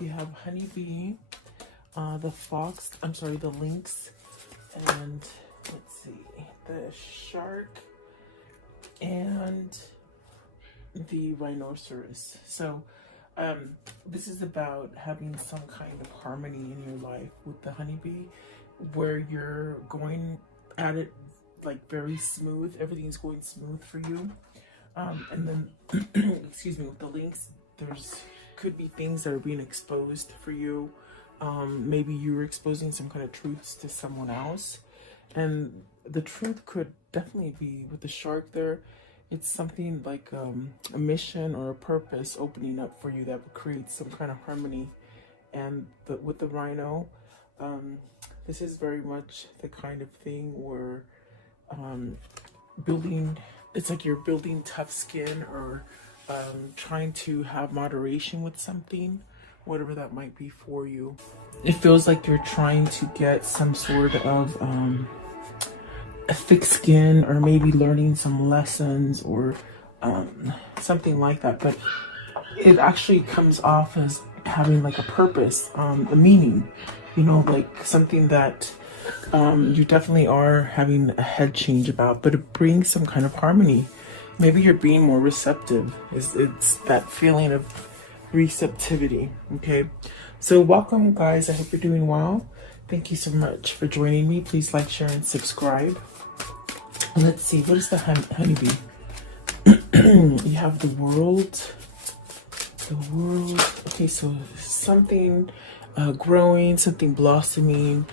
You have honeybee, the fox, the lynx, and let's see, the shark, and the rhinoceros. So this is about having some kind of harmony in your life with the honeybee, where you're going at it like very smooth. Everything's going smooth for you. And then, excuse me, with the lynx, could be things that are being exposed for you. Maybe you're exposing some kind of truths to someone else. And the truth could definitely be with the shark there. It's something like a mission or a purpose opening up for you that would create some kind of harmony. And with the rhino, this is very much the kind of thing where it's like you're building tough skin, or trying to have moderation with something, whatever that might be for you. It feels like you're trying to get some sort of a thick skin, or maybe learning some lessons, or something like that. But it actually comes off as having like a purpose, a meaning, like something that you definitely are having a head change about, but it brings some kind of harmony. Maybe you're being more receptive. It's that feeling of receptivity. Okay, so welcome guys. I hope you're doing well. Thank you so much for joining me. Please like, share, and subscribe. Let's see, what is the honeybee? You have the world. Okay, so something growing, something blossoming,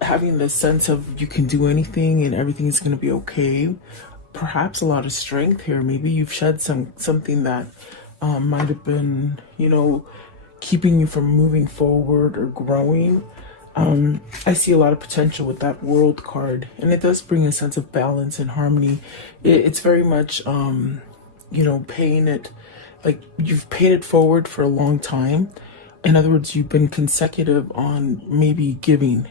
having the sense of you can do anything and everything is going to be okay. Perhaps a lot of strength here. Maybe you've shed something that might have been, keeping you from moving forward or growing. I see a lot of potential with that world card, and it does bring a sense of balance and harmony. It's very much, paying it, like you've paid it forward for a long time. In other words, you've been consecutive on maybe giving.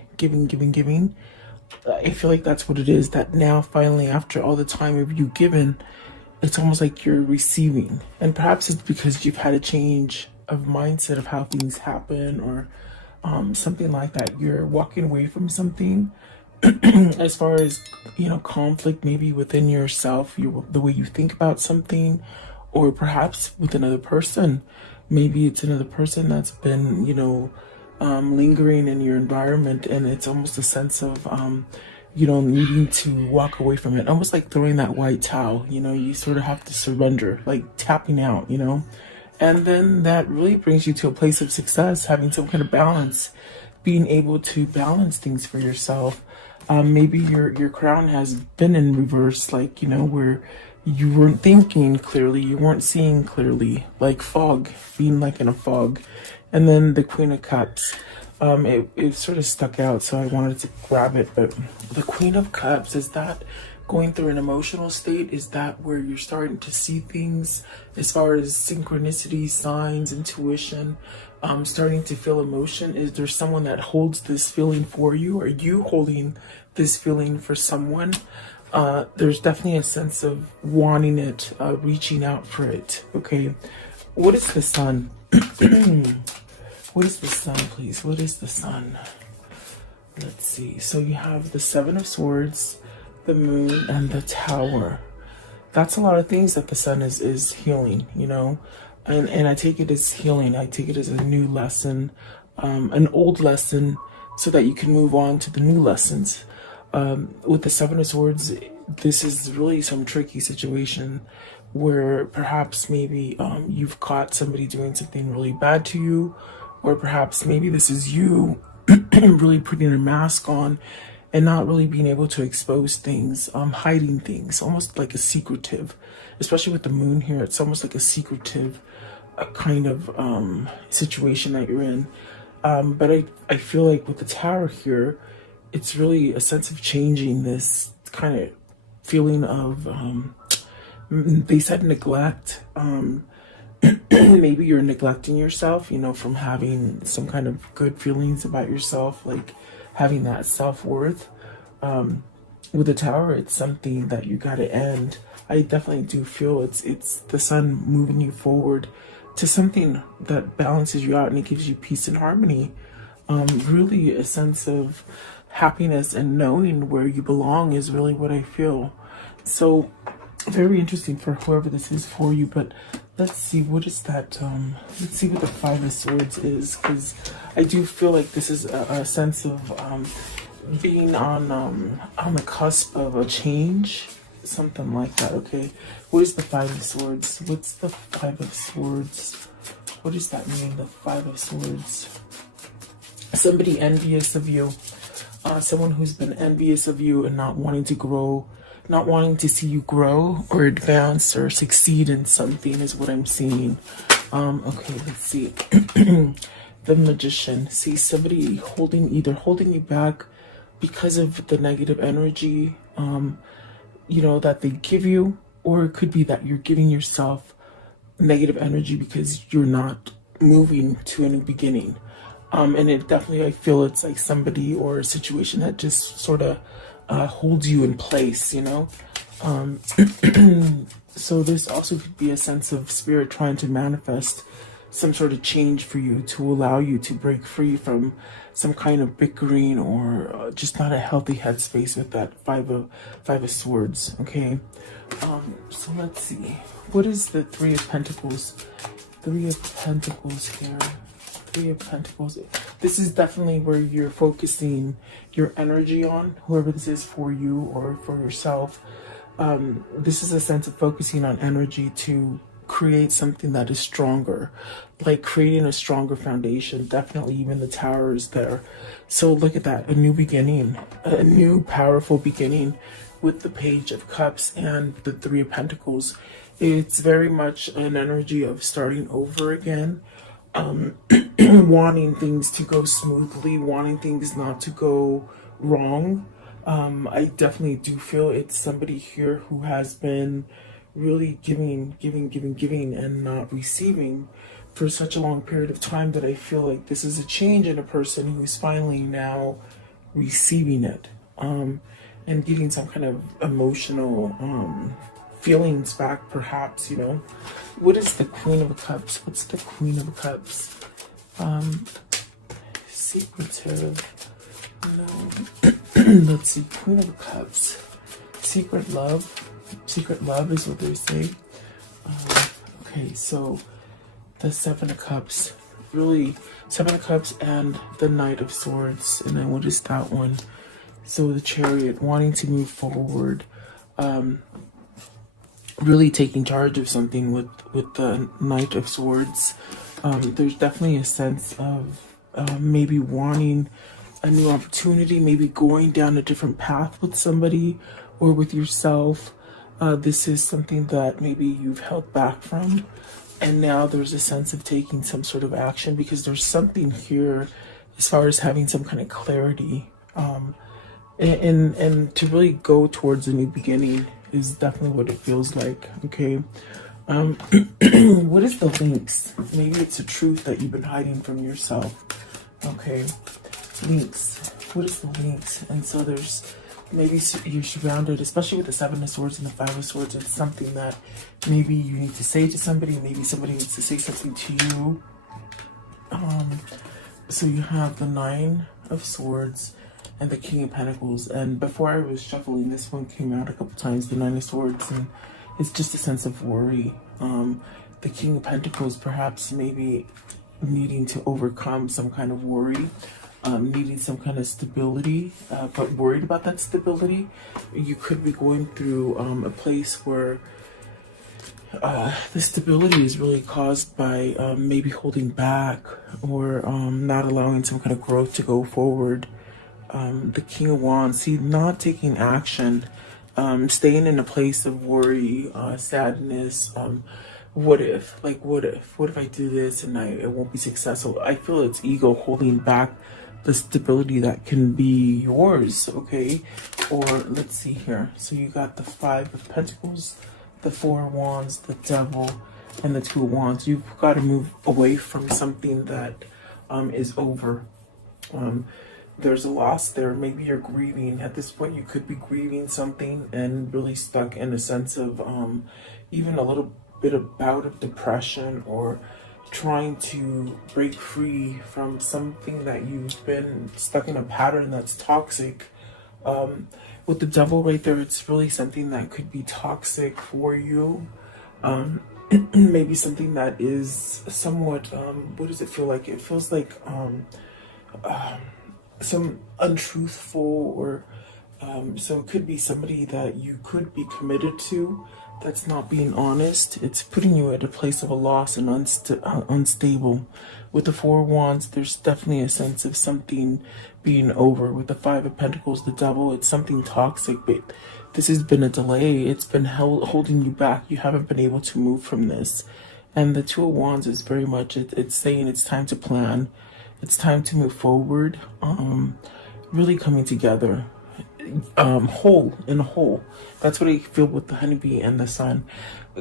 I feel like that's what it is, that now finally, after all the time of you given, it's almost like you're receiving. And perhaps it's because you've had a change of mindset of how things happen, or something like that. You're walking away from something as far as, conflict maybe within yourself, the way you think about something, or perhaps with another person. Maybe it's another person that's been, lingering in your environment, and it's almost a sense of, needing to walk away from it. Almost like throwing that white towel, you sort of have to surrender, like tapping out, And then that really brings you to a place of success, having some kind of balance, being able to balance things for yourself. Maybe your crown has been in reverse, like, where you weren't thinking clearly, you weren't seeing clearly, like fog, being like in a fog. And then the Queen of Cups, it sort of stuck out, so I wanted to grab it. But the Queen of Cups, is that going through an emotional state? Is that where you're starting to see things as far as synchronicity, signs, intuition, starting to feel emotion? Is there someone that holds this feeling for you? Are you holding this feeling for someone? There's definitely a sense of wanting it, reaching out for it. Okay, what is the sun? What is the sun, please? What is the sun? Let's see. So you have the Seven of Swords, the Moon, and the Tower. That's a lot of things that the sun is healing, and I take it as healing. I take it as a new lesson, an old lesson, so that you can move on to the new lessons. With the Seven of Swords, this is really some tricky situation where perhaps maybe you've caught somebody doing something really bad to you, or perhaps maybe this is you really putting a mask on and not really being able to expose things, hiding things, almost like a secretive, especially with the moon here. It's almost like a secretive kind of situation that you're in. But I feel like with the Tower here, it's really a sense of changing this kind of feeling of, they said neglect. Maybe you're neglecting yourself, from having some kind of good feelings about yourself, like having that self-worth. With the Tower, it's something that you got to end. I definitely do feel it's the sun moving you forward, to something that balances you out and it gives you peace and harmony. Really a sense of happiness and knowing where you belong is really what I feel. So very interesting for whoever this is for you. But let's see, what is that? Let's see what the Five of Swords is, because I do feel like this is a sense of being on the cusp of a change, something like that. Okay, what is the Five of Swords? What's the Five of Swords? What does that mean, the Five of Swords? Somebody envious of you, someone who's been envious of you and not wanting to grow, not wanting to see you grow or advance or succeed in something is what I'm seeing. Okay, let's see. The Magician. See, somebody either holding you back because of the negative energy, you know, that they give you, or it could be that you're giving yourself negative energy because you're not moving to a new beginning. And it definitely, I feel it's like somebody or a situation that just sort of holds you in place, you know. So this also could be a sense of spirit trying to manifest some sort of change for you to allow you to break free from some kind of bickering or just not a healthy headspace with that Five of Swords. Okay, so let's see, what is the Three of Pentacles? Three of Pentacles here. Three of Pentacles. This is definitely where you're focusing your energy on, whoever this is for you or for yourself. This is a sense of focusing on energy to create something that is stronger, like creating a stronger foundation. Definitely even the Tower is there. So look at that, a new beginning, a new powerful beginning with the Page of Cups and the Three of Pentacles. It's very much an energy of starting over again. Wanting things to go smoothly, wanting things not to go wrong. I definitely do feel it's somebody here who has been really giving and not receiving for such a long period of time, that I feel like this is a change in a person who's finally now receiving it, and getting some kind of emotional feelings back, perhaps, you know. What is the Queen of Cups? What's the Queen of Cups? Secretive. No. Let's see. Queen of Cups. Secret love. Secret love is what they say. Okay, so the Seven of Cups. Really, Seven of Cups and the Knight of Swords. And then what is that one? So the Chariot, wanting to move forward. Really taking charge of something with the Knight of Swords. There's definitely a sense of maybe wanting a new opportunity, maybe going down a different path with somebody or with yourself. This is something that maybe you've held back from, and now there's a sense of taking some sort of action, because there's something here as far as having some kind of clarity, and to really go towards a new beginning is definitely what it feels like. Okay. What is the Lynx? Maybe it's a truth that you've been hiding from yourself. Okay, Lynx. What is the Lynx? And so there's, maybe you're surrounded, especially with the Seven of Swords and the Five of Swords. It's something that maybe you need to say to somebody. Maybe somebody needs to say something to you. So you have the Nine of Swords and the King of Pentacles. And before I was shuffling, this one came out a couple times, the Nine of Swords, and it's just a sense of worry. The King of Pentacles, perhaps maybe needing to overcome some kind of worry, needing some kind of stability, but worried about that stability. You could be going through a place where the stability is really caused by maybe holding back or not allowing some kind of growth to go forward. The King of Wands, see, not taking action, staying in a place of worry, sadness. What if I do this and it won't be successful? I feel it's ego holding back the stability that can be yours. Okay, or let's see here. So you got the Five of Pentacles, the Four of Wands, the Devil, and the Two of Wands. You've got to move away from something that is over. There's a loss there. Maybe you're grieving. At this point, you could be grieving something and really stuck in a sense of even a little bit of bout of depression, or trying to break free from something that you've been stuck in a pattern that's toxic. With the devil right there, it's really something that could be toxic for you. Maybe something that is somewhat, what does it feel like? It feels like some untruthful, or so it could be somebody that you could be committed to that's not being honest. It's putting you at a place of a loss and unstable. With the Four of Wands, there's definitely a sense of something being over. With the Five of Pentacles, the devil, it's something toxic, but this has been a delay. It's been holding you back. You haven't been able to move from this. And the Two of Wands is very much, it's saying it's time to plan. It's time to move forward. Really coming together. Whole. That's what I feel with the honeybee and the sun.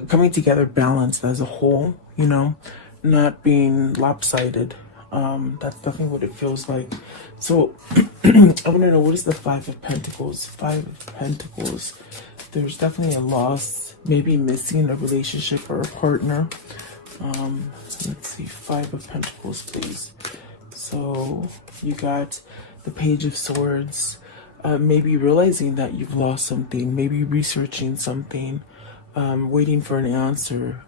Coming together balanced as a whole, you know, not being lopsided. That's definitely what it feels like. So I want to know, what is the Five of Pentacles? Five of Pentacles. There's definitely a loss, maybe missing a relationship or a partner. Let's see, Five of Pentacles, please. So you got the Page of Swords. Maybe realizing that you've lost something, maybe researching something, waiting for an answer,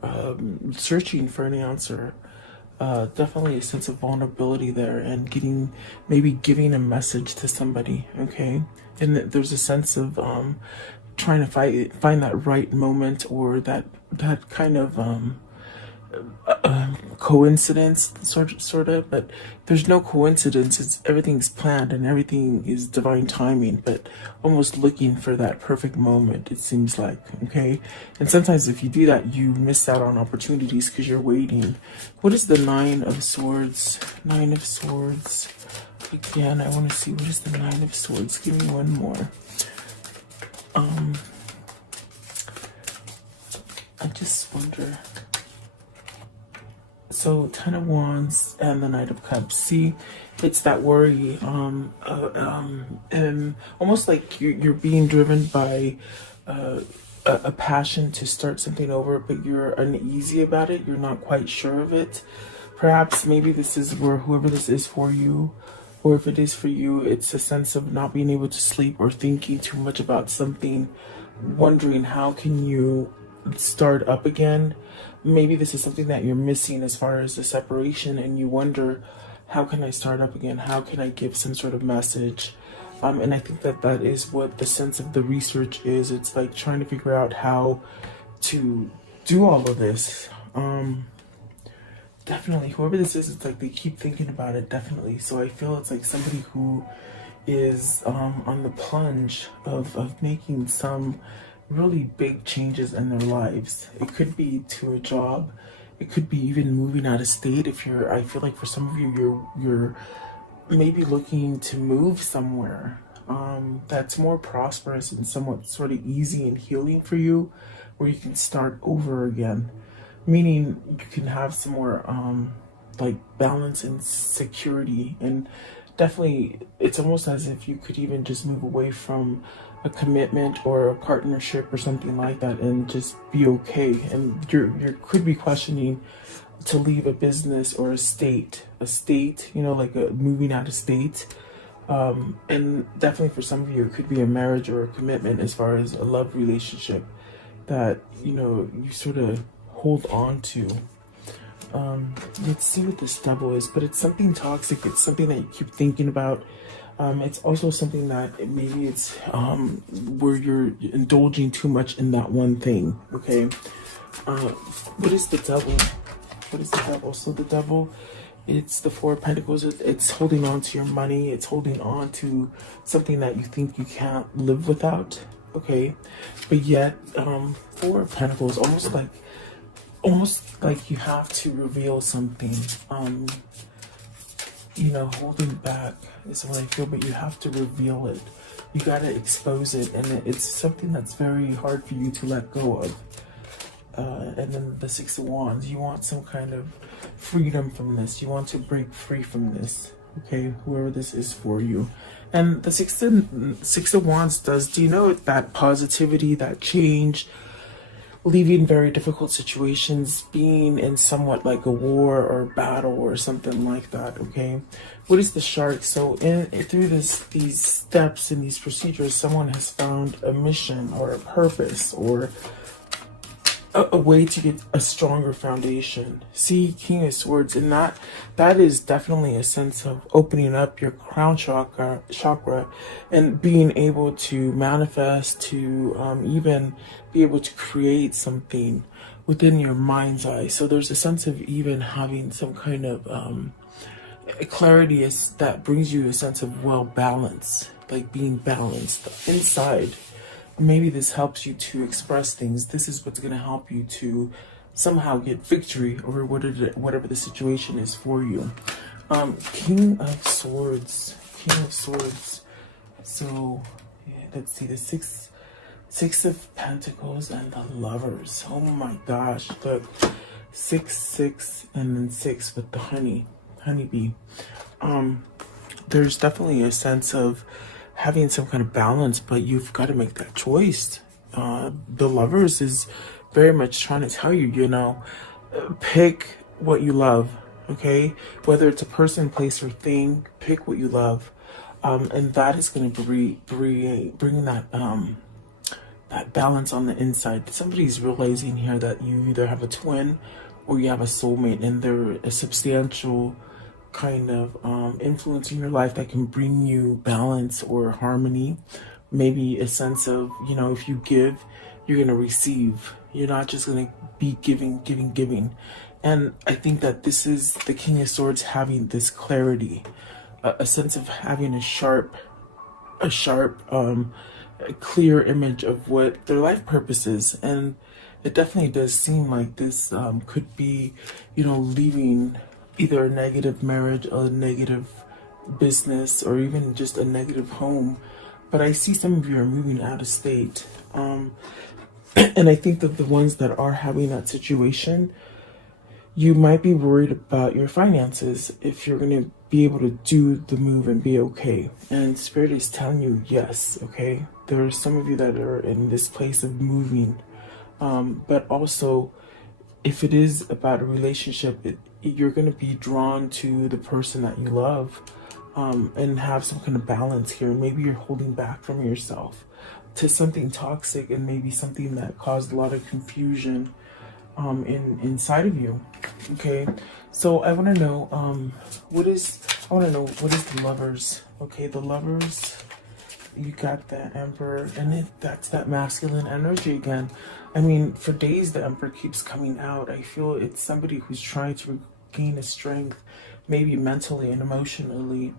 searching for an answer. Definitely a sense of vulnerability there, and maybe giving a message to somebody, okay? And there's a sense of trying to find that right moment, or that kind of coincidence, sort of, but there's no coincidence. Everything's planned and everything is divine timing, but almost looking for that perfect moment, it seems like, okay? And sometimes if you do that, you miss out on opportunities because you're waiting. What is the Nine of Swords? Nine of Swords. Again, I want to see, what is the Nine of Swords? Give me one more. I just wonder. So, Ten of Wands and the Knight of Cups. See, it's that worry, almost like you're being driven by a passion to start something over, but you're uneasy about it. You're not quite sure of it. Perhaps maybe this is where, whoever this is for you, or if it is for you, it's a sense of not being able to sleep or thinking too much about something, wondering how can you start up again. Maybe this is something that you're missing as far as the separation, and you wonder, how can I start up again? How can I give some sort of message? And I think that is what the sense of the research is. It's like trying to figure out how to do all of this. Definitely, whoever this is, it's like they keep thinking about it, definitely. So I feel it's like somebody who is on the plunge of making some really big changes in their lives. It could be to a job, it could be even moving out of state. I feel like for some of you, you're maybe looking to move somewhere that's more prosperous and somewhat sort of easy and healing for you, where you can start over again, meaning you can have some more like balance and security. And definitely, it's almost as if you could even just move away from a commitment or a partnership or something like that and just be okay. And you could be questioning to leave a business or a state, you know, like moving out of state. And definitely for some of you, it could be a marriage or a commitment as far as a love relationship that, you know, you sort of hold on to. Let's see what this Devil is, but it's something toxic. It's something that you keep thinking about. It's also something that maybe it's where you're indulging too much in that one thing, okay? What is the Devil? What is the Devil? So the Devil, it's the Four of Pentacles. It's holding on to your money. It's holding on to something that you think you can't live without, okay? But yet, Four of Pentacles, almost like you have to reveal something. You know, holding back is what I feel, but you have to reveal it. You gotta expose it, and it's something that's very hard for you to let go of. And then the Six of Wands, you want some kind of freedom from this. You want to break free from this, okay? Whoever this is for you. And the Six of Wands do you know that positivity, that change, leaving very difficult situations, being in somewhat like a war or battle or something like that. Okay, what is the shark? So through these steps and these procedures, someone has found a mission or a purpose or a way to get a stronger foundation. See, King of Swords, and that is definitely a sense of opening up your crown chakra and being able to manifest, to even be able to create something within your mind's eye. So there's a sense of even having some kind of clarity that brings you a sense of balance, like being balanced inside. Maybe this helps you to express things. This is what's going to help you to somehow get victory over whatever the situation is for you. King of Swords. So yeah, let's see, the Six of Pentacles and the Lovers. Oh my gosh, look, 6 and then 6 with the honeybee. There's definitely a sense of having some kind of balance, but you've got to make that choice. The Lovers is very much trying to tell you, pick what you love, okay? Whether it's a person, place, or thing, pick what you love. And that is going to bring that balance on the inside. Somebody's realizing here that you either have a twin or you have a soulmate, and they're a substantial kind of influence in your life that can bring you balance or harmony. Maybe a sense of, if you give, you're going to receive. You're not just going to be giving. And I think that this is the King of Swords having this clarity, a sense of having a sharp, clear image of what their life purpose is. And it definitely does seem like this could be, leaving either a negative marriage, a negative business, or even just a negative home. But I see some of you are moving out of state. And I think that the ones that are having that situation, you might be worried about your finances, if you're going to be able to do the move and be okay. And Spirit is telling you yes, okay? There are some of you that are in this place of moving. But also, if it is about a relationship, you're going to be drawn to the person that you love, and have some kind of balance here. Maybe you're holding back from yourself to something toxic, and maybe something that caused a lot of confusion inside of you. Okay, so I want to know what is the Lovers. Okay, the Lovers, you got the Emperor, and that's that masculine energy again. I mean, for days the Emperor keeps coming out. I feel it's somebody who's trying to gain a strength, maybe mentally and emotionally,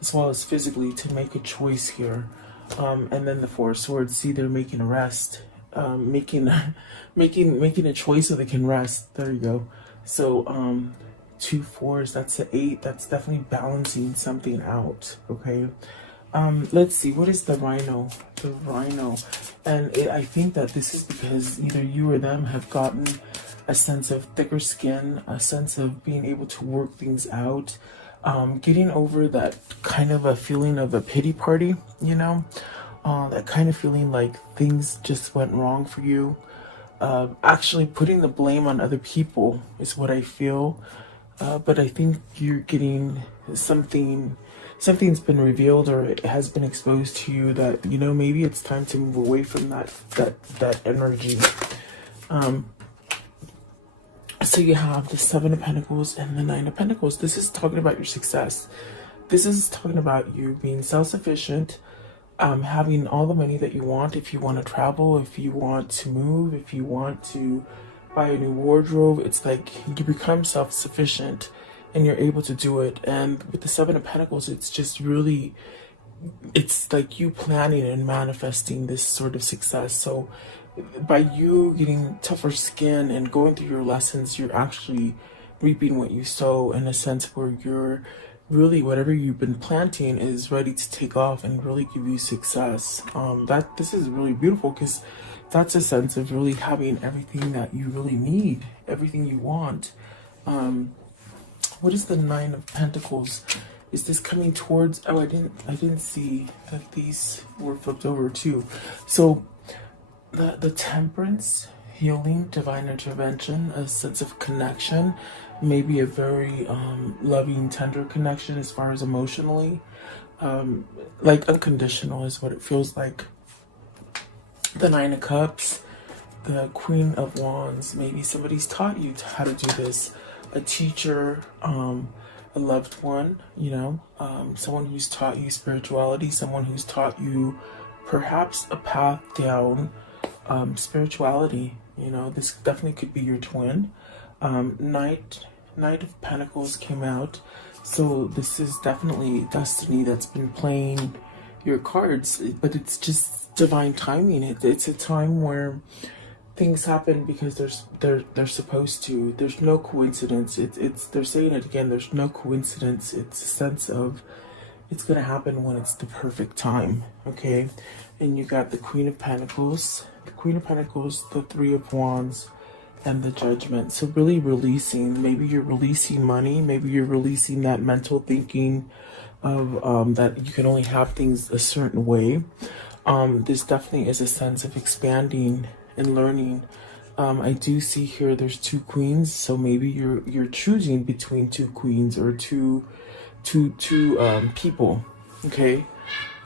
as well as physically, to make a choice here. And then the Four of Swords, see, they're making a rest, making a choice so they can rest. There you go. So 2 4s, that's the 8. That's definitely balancing something out. Okay. Let's see, what is the Rhino? The Rhino. And I think that this is because either you or them have gotten a sense of thicker skin, a sense of being able to work things out, getting over that kind of a feeling of a pity party, that kind of feeling like things just went wrong for you. Actually putting the blame on other people is what I feel. But I think you're getting something's been revealed, or it has been exposed to you, that maybe it's time to move away from that energy. So you have the 7 of Pentacles and the 9 of Pentacles. This is talking about your success. This is talking about you being self-sufficient, having all the money that you want. If you want to travel, if you want to move, if you want to buy a new wardrobe, it's like you become self-sufficient and you're able to do it. And with the 7 of Pentacles, it's just really, it's like you planning and manifesting this sort of success. So by you getting tougher skin and going through your lessons, you're actually reaping what you sow, in a sense where you're really, whatever you've been planting is ready to take off and really give you success. This is really beautiful, because that's a sense of really having everything that you really need, everything you want. What is the 9 of Pentacles? Is this coming towards, oh, I didn't see that these were flipped over too. So the Temperance, healing, divine intervention, a sense of connection, maybe a very loving, tender connection as far as emotionally. Like unconditional is what it feels like. The Nine of Cups, the Queen of Wands, maybe somebody's taught you how to do this. A teacher, a loved one, you know, someone who's taught you spirituality, someone who's taught you perhaps a path down spirituality. You know, this definitely could be your twin. Knight of Pentacles came out, so this is definitely destiny that's been playing your cards, but it's just divine timing. It's a time where things happen because they're supposed to. There's no coincidence. It's they're saying it again. There's no coincidence. It's a sense of it's gonna happen when it's the perfect time. Okay, and you got the Queen of Pentacles, the Three of Wands, and the Judgment. So really releasing. Maybe you're releasing money. Maybe you're releasing that mental thinking of that you can only have things a certain way. This definitely is a sense of expanding and learning. I do see here there's two queens, so maybe you're choosing between two queens or two people. Okay,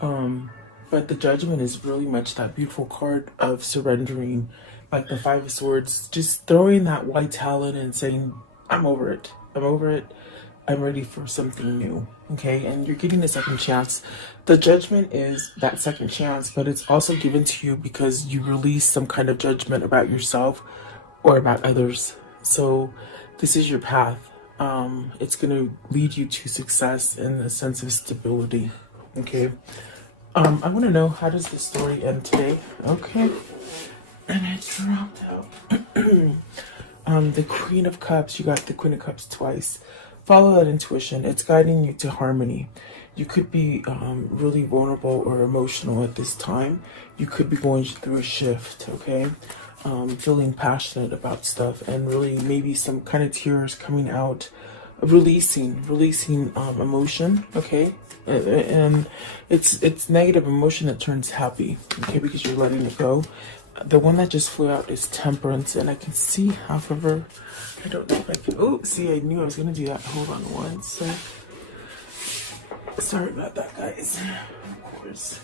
but the Judgment is really much that beautiful card of surrendering, like the Five of Swords, just throwing that white talon and saying, I'm over it. I'm ready for something new. Okay, and you're getting a second chance. The Judgment is that second chance, but it's also given to you because you release some kind of judgment about yourself or about others. So this is your path. It's going to lead you to success and a sense of stability. Okay, I want to know, how does the story end today? Okay, and it dropped out. The Queen of Cups, you got the Queen of Cups twice. Follow that intuition. It's guiding you to harmony. You could be really vulnerable or emotional at this time. You could be going through a shift, okay? Feeling passionate about stuff and really maybe some kind of tears coming out, releasing emotion, okay? And it's negative emotion that turns happy, okay, because you're letting it go. The one that just flew out is Temperance, and I can see half of her. I don't know if I can. Oh, see, I knew I was going to do that. Hold on one sec. Sorry about that, guys. Of course.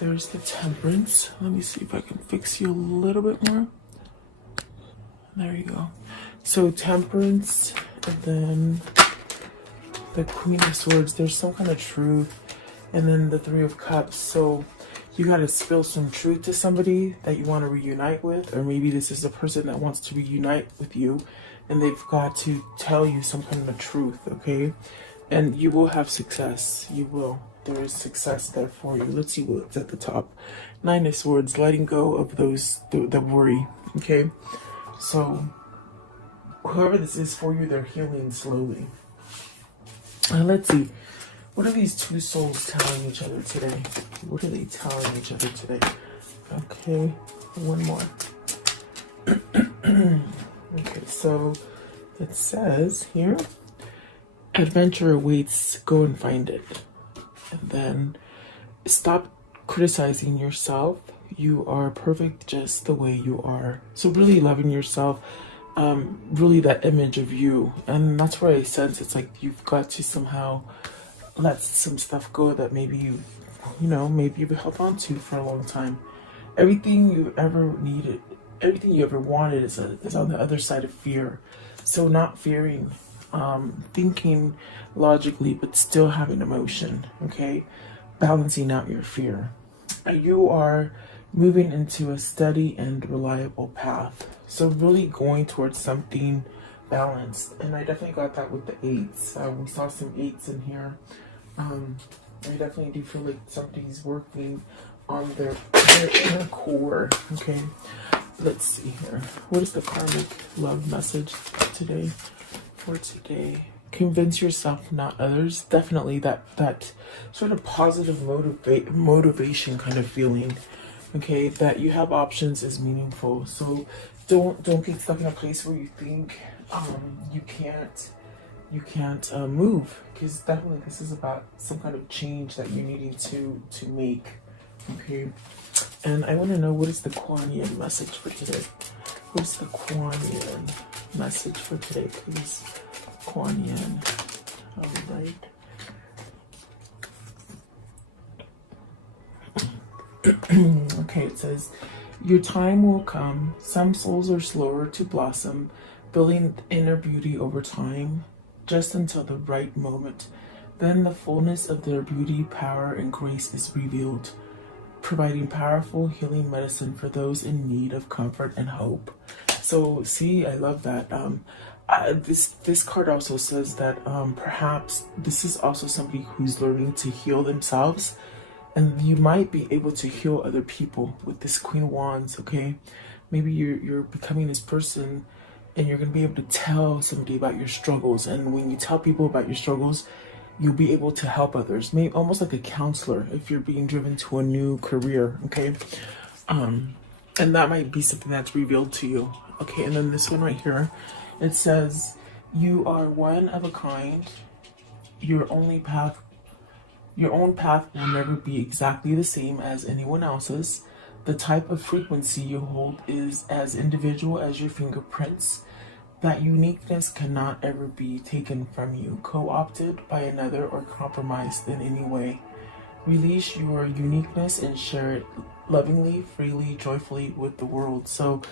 There's the Temperance. Let me see if I can fix you a little bit more. There you go. So Temperance, and then the Queen of Swords. There's some kind of truth. And then the Three of Cups. So you got to spill some truth to somebody that you want to reunite with, or maybe this is a person that wants to reunite with you and they've got to tell you some kind of truth, okay? And you will have success. You will. There is success there for you. Let's see what's at the top. Nine of Swords, letting go of those, the worry, okay? So whoever this is for you, they're healing slowly. Let's see. What are these two souls telling each other today? What are they telling each other today? Okay, one more. Okay, so it says here, adventure awaits, go and find it. And then stop criticizing yourself. You are perfect just the way you are. So really loving yourself, really that image of you. And that's where I sense it's like you've got to somehow let some stuff go that maybe maybe you've held on to for a long time. Everything you ever needed, everything you ever wanted is on the other side of fear. So not fearing, thinking logically, but still having emotion, okay? Balancing out your fear. You are moving into a steady and reliable path. So really going towards something balanced. And I definitely got that with the eights. We saw some eights in here. I definitely do feel like somebody's working on their inner core. Okay, let's see here. What is the karmic love message today? For today, convince yourself, not others. Definitely that sort of positive motivation kind of feeling. Okay, that you have options is meaningful. So don't get stuck in a place where you think you can't move, because definitely this is about some kind of change that you're needing to make. Okay, and I want to know, what is the Kuan Yin message for today? What's the Kuan Yin message for today, please? Kuan Yin. All right. Okay, it says, your time will come. Some souls are slower to blossom, building inner beauty over time, just until the right moment. Then the fullness of their beauty, power, and grace is revealed, providing powerful healing medicine for those in need of comfort and hope. So, see, I love that. This card also says that perhaps this is also somebody who's learning to heal themselves, and you might be able to heal other people with this Queen of Wands. Okay, maybe you're becoming this person, and you're gonna be able to tell somebody about your struggles. And when you tell people about your struggles, you'll be able to help others. Maybe almost like a counselor if you're being driven to a new career. Okay, and that might be something that's revealed to you. Okay, and then this one right here, it says, you are one of a kind. Your own path will never be exactly the same as anyone else's. The type of frequency you hold is as individual as your fingerprints. That uniqueness cannot ever be taken from you, co-opted by another, or compromised in any way. Release your uniqueness and share it lovingly, freely, joyfully with the world. So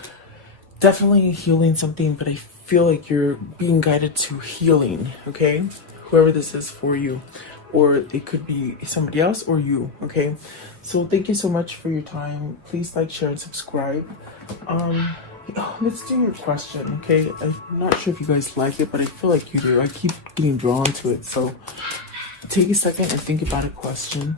definitely healing something, but I feel like you're being guided to healing, okay? Whoever this is for you, or it could be somebody else or you, okay? So thank you so much for your time. Please like, share, and subscribe. Let's do your question, okay? I'm not sure if you guys like it, but I feel like you do. I keep being drawn to it. So take a second and think about a question.